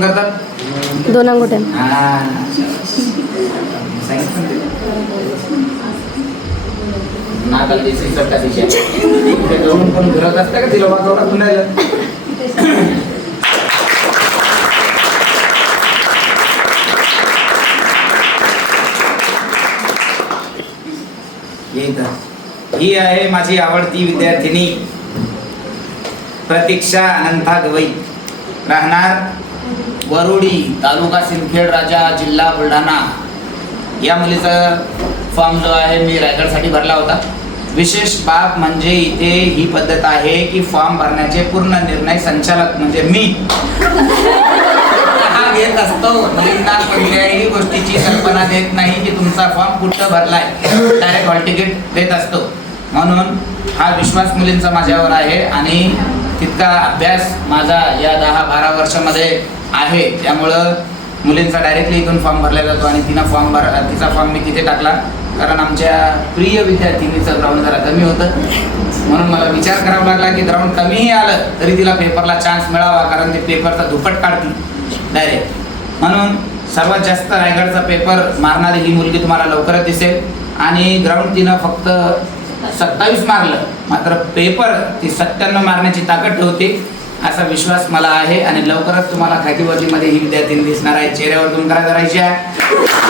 करतात 2 अंगुठे. नाकाला दिसे सट्टा दिशा ते जाऊन पण घरात असतं का तिला वाजवला पुण्याला ही आहे माझी आवडती विद्यार्थिनी प्रतीक्षा अनंता गवई, राहणार वरुडी, तालुका सिंदखेड राजा, जिल्हा बुलढाणा. या मुलीचा फॉर्म जो आहे मी रायगडसाठी भरला होता. विशेष बाब म्हणजे इथे ही पद्धत आहे की फॉर्म भरण्याचे पूर्ण निर्णय संचालक म्हणजे मी हा घेत असतो. मुलींना कोणत्याही गोष्टीची कल्पना देत नाही की तुमचा फॉर्म कुठं भरलाय, डायरेक्ट हॉल तिकीट देत असतो. म्हणून हा विश्वास मुलींचा माझ्यावर आहे आणि तितका अभ्यास माझा या 10-12 वर्षामध्ये आहे. त्यामुळं मुलींचा डायरेक्टली इथून फॉर्म भरला जातो आणि तिचा फॉर्म मी तिथे टाकला कारण आमच्या प्रिय विद्यार्थिनीचं ग्राउंड जरा कमी होतं. म्हणून मला विचार करावा लागला की ग्राउंड कमीही आलं तरी तिला पेपरला चान्स मिळावा, कारण ते पेपरचा दुप्पट काढतील डायरेक्ट. म्हणून सर्वात जास्त रायगडचा पेपर मारणारी ही मुलगी तुम्हाला लवकरच दिसेल. आणि ग्राउंड तिनं फक्त 27 मारलं, मात्र पेपर ती 97 मारण्याची ताकद ठेवते असा विश्वास मला आहे. आणि लवकरच तुम्हाला खाकीबाजीमध्ये ही विद्यार्थी दिसणार आहे. चेहऱ्यावर तुमकरा करायची आहे.